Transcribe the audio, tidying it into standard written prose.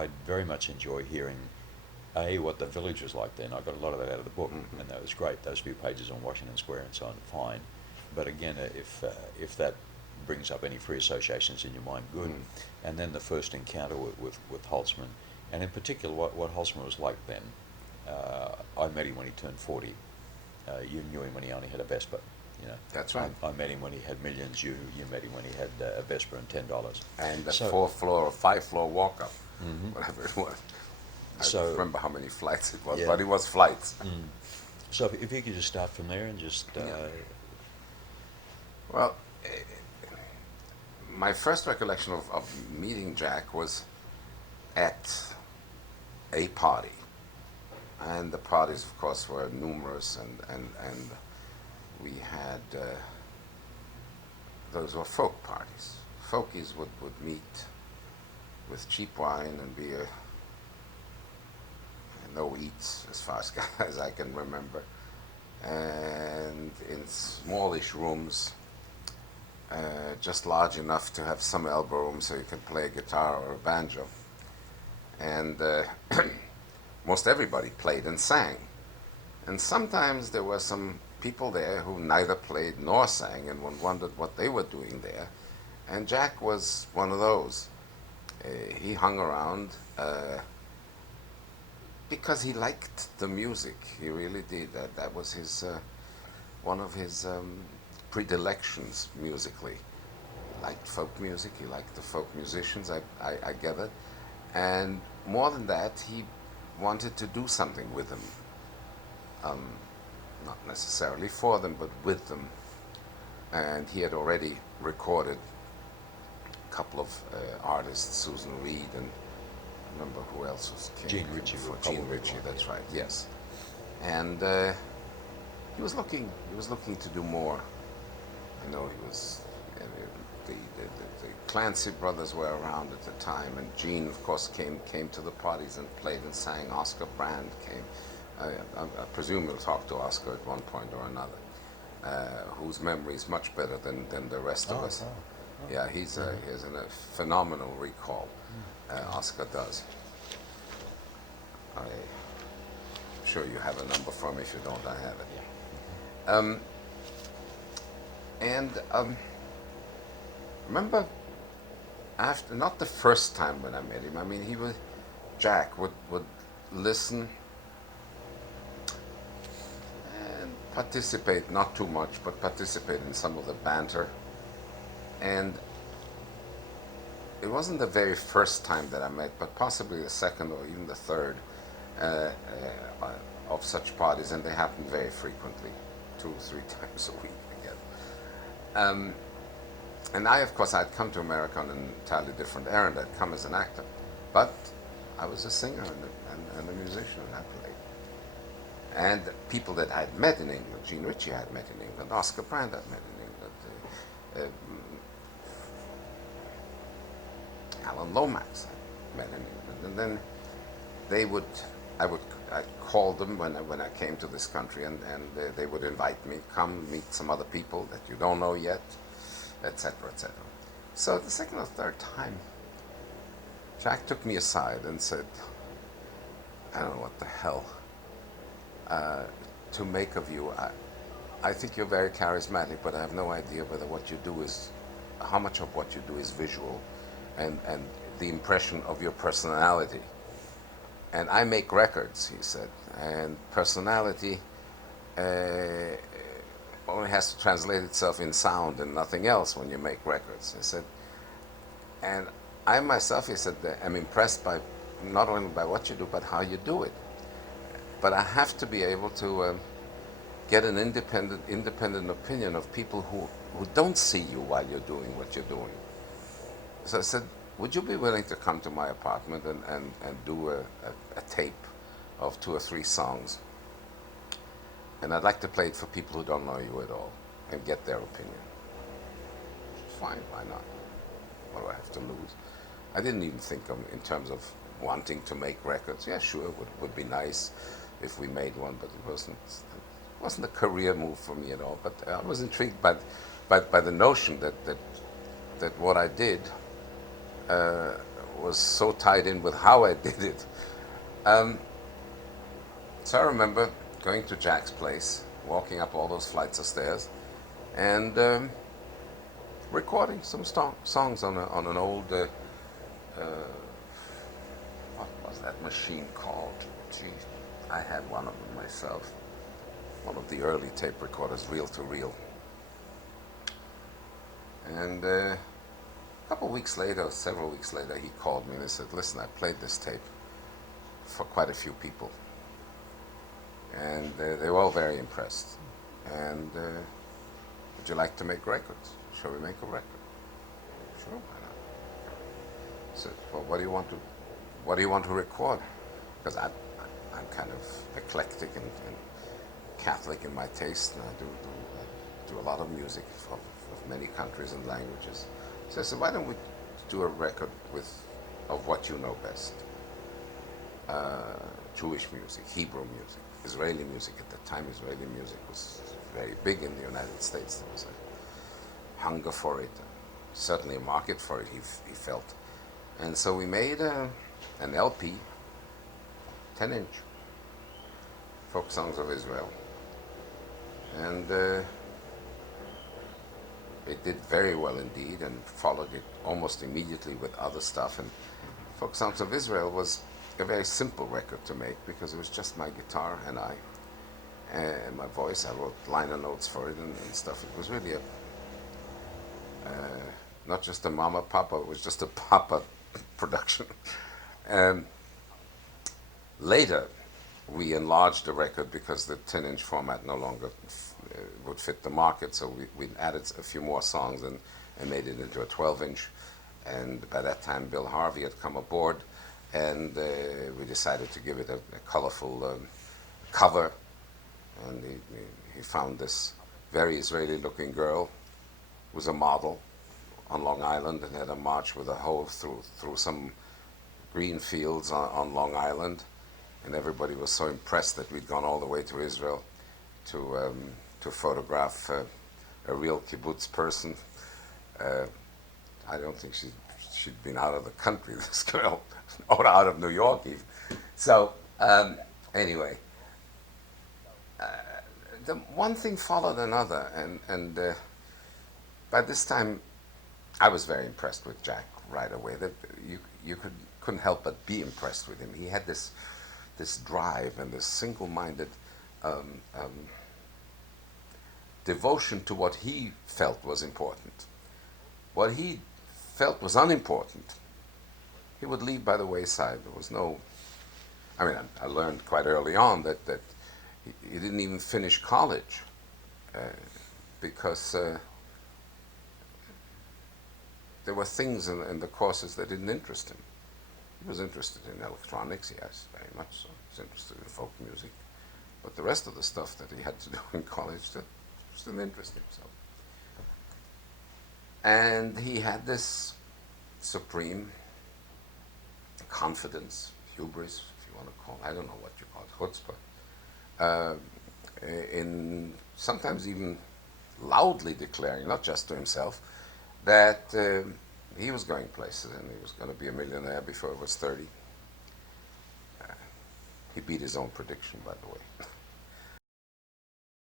I'd very much enjoy hearing what the village was like then. I got a lot of that out of the book, and that was great. Those few pages on Washington Square and so on, fine. But again, if that brings up any free associations in your mind, good. And then the first encounter with Holtzman, and in particular what Holtzman was like then. I met him when he turned 40. You knew him when he only had a Vespa. You know, that's right. I met him when he had millions. You met him when he had a Vespa and $10. And the 4th floor or 5th floor walk up, Mm-hmm. whatever it was. I So- don't remember how many flights it was, Yeah. but it was flights. So if you could just start from there and just Well, my first recollection of meeting Jac was at a party. And the parties, of course, were numerous, and we had, those were folk parties. Folkies would meet with cheap wine and beer, and no eats, as far as I can remember, and in smallish rooms, just large enough to have some elbow room so you can play a guitar or a banjo. And most everybody played and sang. And sometimes there were some people there who neither played nor sang, and one wondered what they were doing there. And Jac was one of those. He hung around because he liked the music. He really did. That was his one of his predilections musically. He liked folk music. He liked the folk musicians, I gathered. And more than that, he wanted to do something with them. Not necessarily for them, but with them. And he had already recorded a couple of artists, Susan Reed, and I remember who else was Gene Ritchie. before. Gene Ritchie, that's right, yes. And he was looking to do more. I know he was. The Clancy brothers were around at the time, and Gene, of course, came to the parties and played and sang. Oscar Brand came. I presume you'll talk to Oscar at one point or another, whose memory is much better than the rest of us. Yeah, he has a phenomenal recall. Oscar does. I'm sure you have a number for me. If you don't, I have it. Remember, after, not the first time when I met him, I mean, Jac would listen and participate, not too much, but participate in some of the banter. And it wasn't the very first time that I met, but possibly the second or even the third of such parties, and they happened very frequently, 2 or 3 times a week, I guess. And I, of course, I'd come to America on an entirely different errand. I'd come as an actor. But I was a singer and a musician, and I played. And people that I'd met in England, Gene Ritchie I had met in England, Oscar Brand I'd met in England, Alan Lomax I met in England. And then I called them when I came to this country, and they would invite me, come meet some other people that you don't know yet, etc., etc. So the second or third time, Jac took me aside and said, I don't know what the hell to make of you. I think you're very charismatic, but I have no idea whether what you do is, how much of what you do is visual and the impression of your personality. And I make records, he said, and personality only has to translate itself in sound and nothing else when you make records. He said, and I myself, he said, am impressed by not only by what you do, but how you do it. But I have to be able to get an independent opinion of people who don't see you while you're doing what you're doing. So I said, would you be willing to come to my apartment and do a tape of 2 or 3 songs? And I'd like to play it for people who don't know you at all and get their opinion. Fine, why not? What do I have to lose? I didn't even think in terms of wanting to make records. Yeah, sure, it would be nice if we made one, but it wasn't a career move for me at all. But I was intrigued by the notion that what I did was so tied in with how I did it. Um, so I remember going to Jac's place, walking up all those flights of stairs, and recording some songs on an old what was that machine called? Gee, I had one of them myself. One of the early tape recorders, reel to reel. And a couple of weeks later, several weeks later, he called me and he said, "Listen, I played this tape for quite a few people. And they were all very impressed. And would you like to make records? Shall we make a record?" "Sure, why not?" I said, "Well, what do you want to record?" Because I'm kind of eclectic and Catholic in my taste, and I do a lot of music of many countries and languages. So I said, "Why don't we do a record of what you know best? Jewish music, Hebrew music, Israeli music." At the time, Israeli music was very big in the United States. There was a hunger for it, certainly a market for it, he felt. And so we made an LP, 10-inch, folk songs of Israel. And it did very well indeed, and followed it almost immediately with other stuff. And Folk Songs of Israel was a very simple record to make because it was just my guitar and I, and my voice. I wrote liner notes for it and stuff. It was really not just a mama papa, it was just a papa production. Later, we enlarged the record because the 10-inch format no longer would fit the market, so we added a few more songs and made it into a 12-inch. And by that time, Bill Harvey had come aboard, and we decided to give it a colorful cover. And he found this very Israeli-looking girl who was a model on Long Island and had a march with a hoe through some green fields on Long Island. And everybody was so impressed that we'd gone all the way to Israel to photograph a real kibbutz person. I don't think she'd been out of the country, this girl, or out of New York even. So anyway, the one thing followed another, and by this time I was very impressed with Jac right away. That you couldn't help but be impressed with him. He had this drive and this single-minded devotion to what he felt was important. What he felt was unimportant, he would leave by the wayside. There was no, I mean, I learned quite early on that he didn't even finish college because there were things in the courses that didn't interest him. He was interested in electronics, yes, very much so. He was interested in folk music. But the rest of the stuff that he had to do in college, that just didn't interest him. So. And he had this supreme confidence, hubris, if you want to call it, I don't know what you call it, chutzpah, in sometimes even loudly declaring, not just to himself, that he was going places and he was going to be a millionaire before he was 30. He beat his own prediction, by the way.